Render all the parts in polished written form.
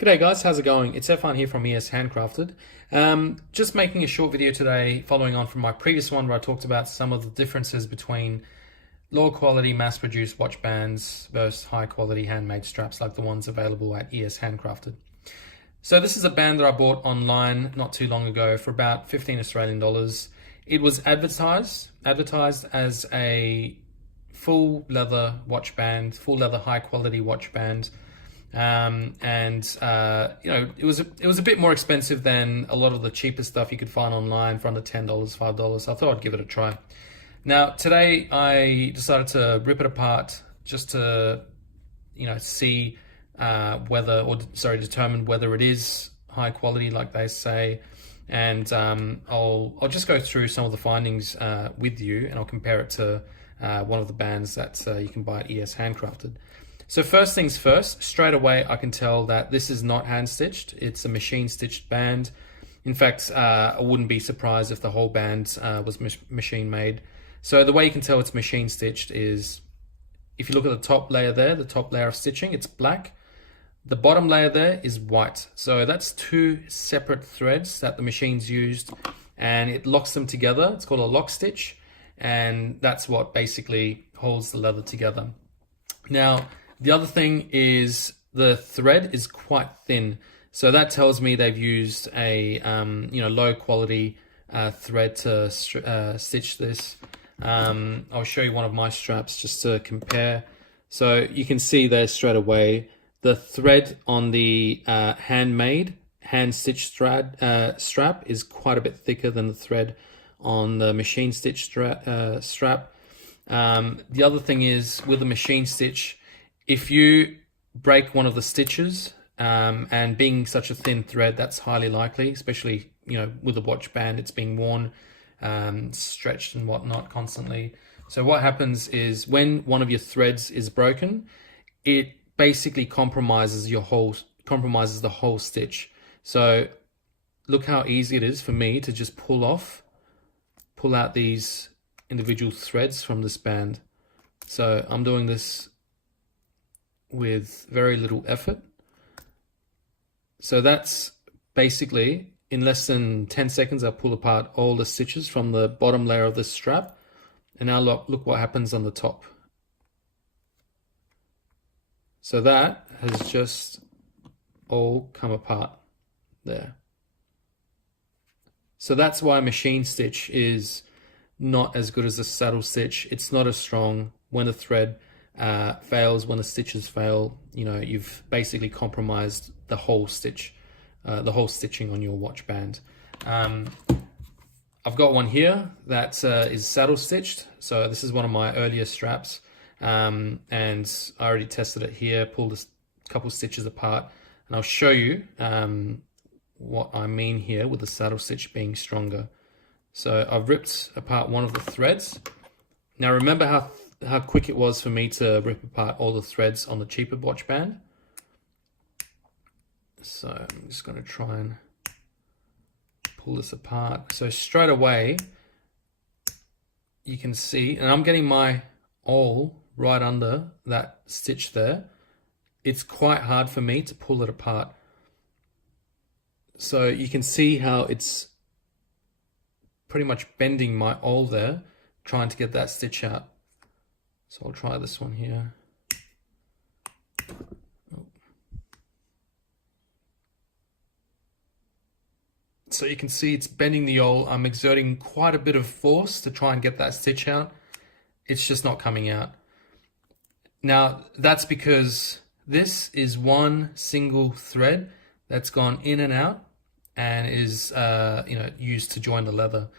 G'day guys, how's it going? It's Efan here from Handcrafted. Just making a short video today following on from my previous one where I talked about some of the differences between low quality mass-produced watch bands versus high quality handmade straps like the ones available at Handcrafted. So this is a band that I bought online not too long ago for about 15 Australian dollars. It was advertised as a full leather watch band, full leather high quality watch band. You know, it was a bit more expensive than a lot of the cheaper stuff you could find online for under $10, $5. I thought I'd give it a try. Now today I decided to rip it apart just to, see determine whether it is high quality like they say, and I'll just go through some of the findings with you, and I'll compare it to one of the bands that you can buy at Handcrafted. So first things first, straight away I can tell that this is not hand stitched. It's a machine stitched band. In fact, I wouldn't be surprised if the whole band was machine made. So the way you can tell it's machine stitched is if you look at the top layer there, the top layer of stitching, it's black. The bottom layer there is white. So that's two separate threads that the machine's used, and it locks them together. It's called a lock stitch, and that's what basically holds the leather together. Now, the other thing is the thread is quite thin. So that tells me they've used a low quality thread to stitch this. I'll show you one of my straps just to compare. So you can see there straight away, the thread on the handmade, hand-stitched strap is quite a bit thicker than the thread on the machine stitch strap. The other thing is with the machine stitch, if you break one of the stitches, and being such a thin thread, that's highly likely, especially with a watch band, it's being worn, stretched and whatnot constantly. So what happens is when one of your threads is broken, it basically compromises the whole stitch. So look how easy it is for me to just pull out these individual threads from this band. So I'm doing this with very little effort. So that's basically in less than 10 seconds I pull apart all the stitches from the bottom layer of this strap, and now look what happens on the top. So that has just all come apart there. So that's why machine stitch is not as good as a saddle stitch. It's not as strong. When the thread fails, when the stitches fail, you've basically compromised the whole stitch, the whole stitching on your watch band. I've got one here that is saddle stitched. So this is one of my earlier straps, and I already tested it here, pulled a couple stitches apart, and I'll show you what I mean here with the saddle stitch being stronger. So I've ripped apart one of the threads. Now remember how quick it was for me to rip apart all the threads on the cheaper watch band. So I'm just going to try and pull this apart. So straight away, you can see, and I'm getting my awl right under that stitch there. It's quite hard for me to pull it apart. So you can see how it's pretty much bending my awl there, trying to get that stitch out. So I'll try this one here. So you can see it's bending the awl. I'm exerting quite a bit of force to try and get that stitch out. It's just not coming out. Now that's because this is one single thread that's gone in and out and is used to join the leather.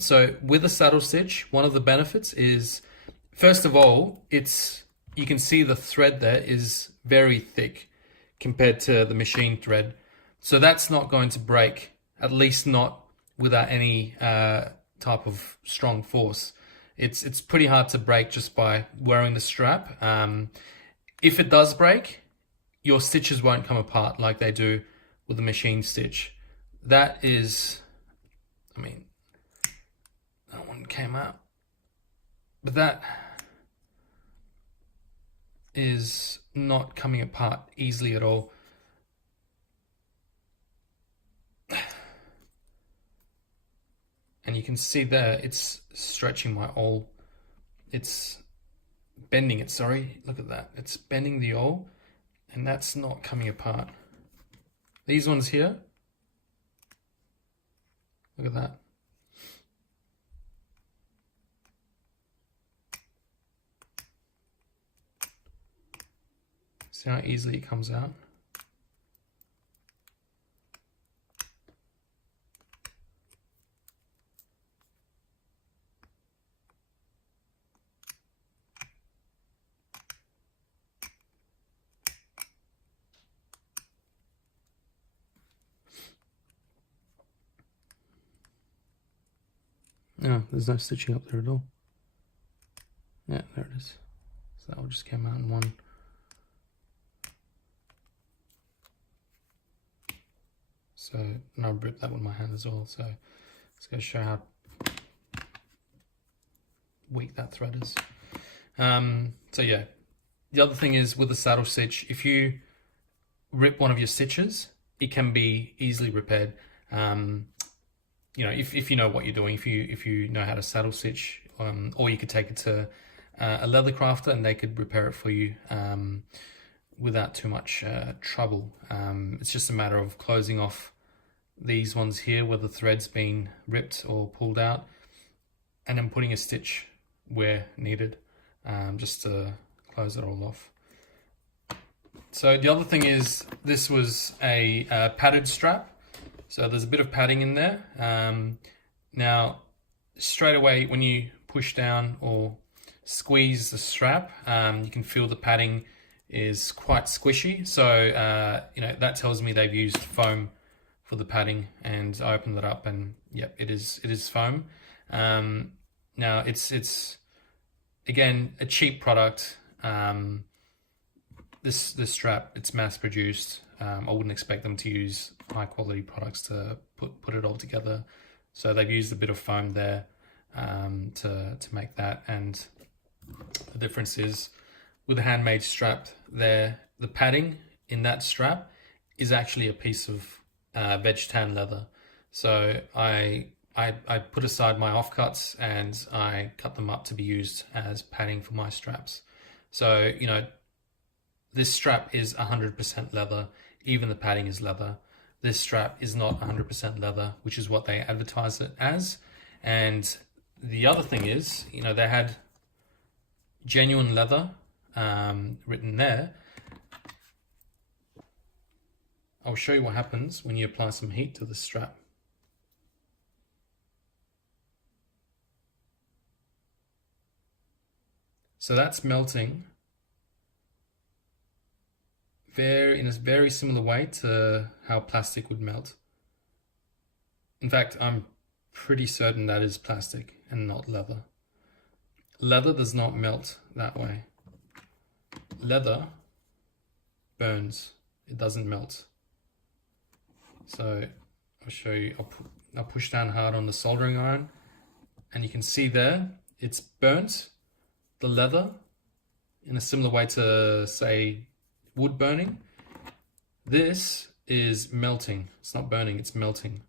So with a saddle stitch, one of the benefits is, first of all, you can see the thread there is very thick compared to the machine thread. So that's not going to break, at least not without any type of strong force. It's pretty hard to break just by wearing the strap. If it does break, your stitches won't come apart like they do with the machine stitch. That is, that one came out. But that is not coming apart easily at all. and you can see there it's stretching my oil. It's bending it, sorry, look at that. It's bending the oil, and that's not coming apart. These ones here, look at that. See how easily it comes out? No, there's no stitching up there at all. Yeah, there it is. So that all just came out in one. So, and I ripped that with my hand as well. So it's going to show how weak that thread is. So yeah, the other thing is with the saddle stitch, if you rip one of your stitches, it can be easily repaired. You know, if you know what you're doing, if you know how to saddle stitch, or you could take it to a leather crafter and they could repair it for you without too much trouble. It's just a matter of closing off these ones here where the thread's been ripped or pulled out, and then putting a stitch where needed, just to close it all off. So the other thing is, this was a padded strap. So there's a bit of padding in there. Now, straight away when you push down or squeeze the strap, you can feel the padding is quite squishy. So, you know, that tells me they've used foam for the padding, and I opened it up and yep, it is foam. Now it's again a cheap product. This strap, it's mass produced. I wouldn't expect them to use high quality products to put it all together. So they've used a bit of foam there to make that. And the difference is with a handmade strap there, the padding in that strap is actually a piece of veg tan leather. So I put aside my offcuts and I cut them up to be used as padding for my straps. So, you know, this strap is 100% leather. Even the padding is leather. This strap is not 100% leather, which is what they advertise it as. And the other thing is, you know, they had genuine leather written there. I'll show you what happens when you apply some heat to the strap. So that's melting in a very similar way to how plastic would melt. In fact, I'm pretty certain that is plastic and not leather. Leather does not melt that way. Leather burns, it doesn't melt. So I'll show you, I'll push down hard on the soldering iron, and you can see there, it's burnt the leather in a similar way to, say, wood burning. This is melting. It's not burning, it's melting.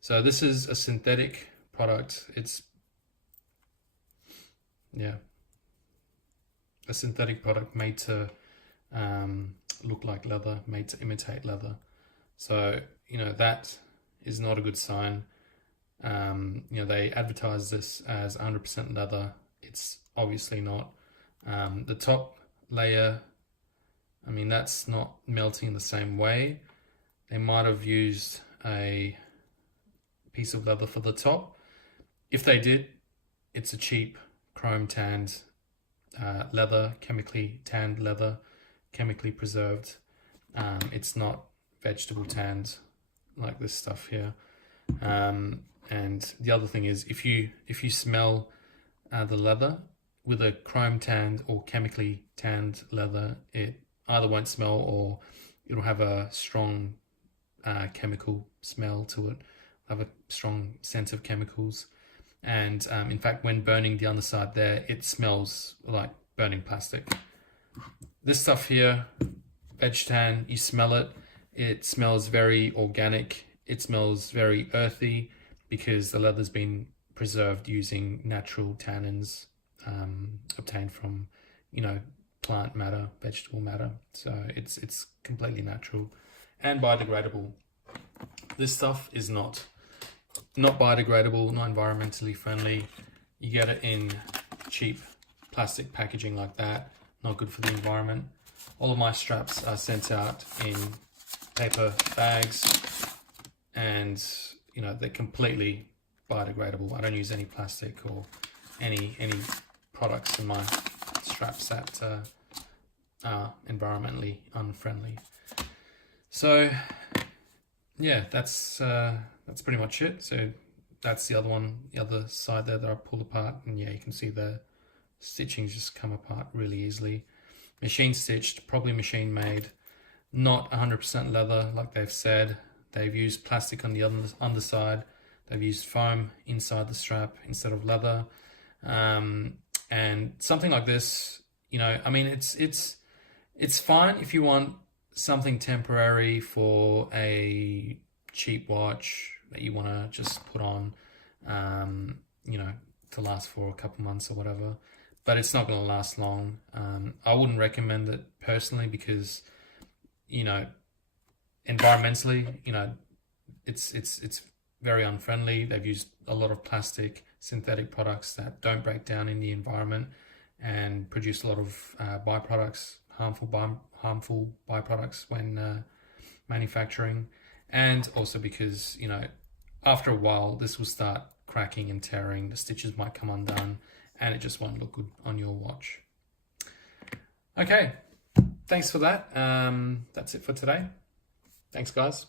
So this is a synthetic product. It's, yeah, a synthetic product made to look like leather, made to imitate leather. So, you know, that is not a good sign. You know, they advertise this as 100% leather. It's obviously not. The top layer, I mean, that's not melting the same way. They might have used a piece of leather for the top. If they did, it's a cheap chrome tanned leather, chemically tanned leather, chemically preserved. It's not vegetable tanned like this stuff here. And the other thing is, if you smell the leather with a chrome tanned or chemically tanned leather, it either won't smell or it'll have a strong chemical smell to it, have a strong scent of chemicals. And in fact, when burning the underside there, it smells like burning plastic. This stuff here, veg tan, you smell it. It smells very organic. It smells very earthy. because the leather's been preserved using natural tannins obtained from, you know, plant matter, vegetable matter. So it's completely natural and biodegradable. This stuff is not biodegradable, not environmentally friendly. You get it in cheap plastic packaging like that, not good for the environment. All of my straps are sent out in paper bags, and you know, they're completely biodegradable. I don't use any plastic or any products in my straps that are environmentally unfriendly. So yeah, that's pretty much it. So that's the other side there that I pulled apart, and yeah, you can see the stitchings just come apart really easily. Machine stitched, probably machine made, not 100% leather like they've said. They've used plastic on the underside. They've used foam inside the strap instead of leather. And something like this, you know, I mean, it's fine if you want something temporary for a cheap watch that you want to just put on, you know, to last for a couple months or whatever. But it's not going to last long. I wouldn't recommend it personally because, you know, environmentally, you know, it's very unfriendly. They've used a lot of plastic, synthetic products that don't break down in the environment and produce a lot of byproducts, harmful byproducts when manufacturing. And also because, you know, after a while, this will start cracking and tearing. The stitches might come undone, and it just won't look good on your watch. Okay, thanks for that. That's it for today. Thanks, guys.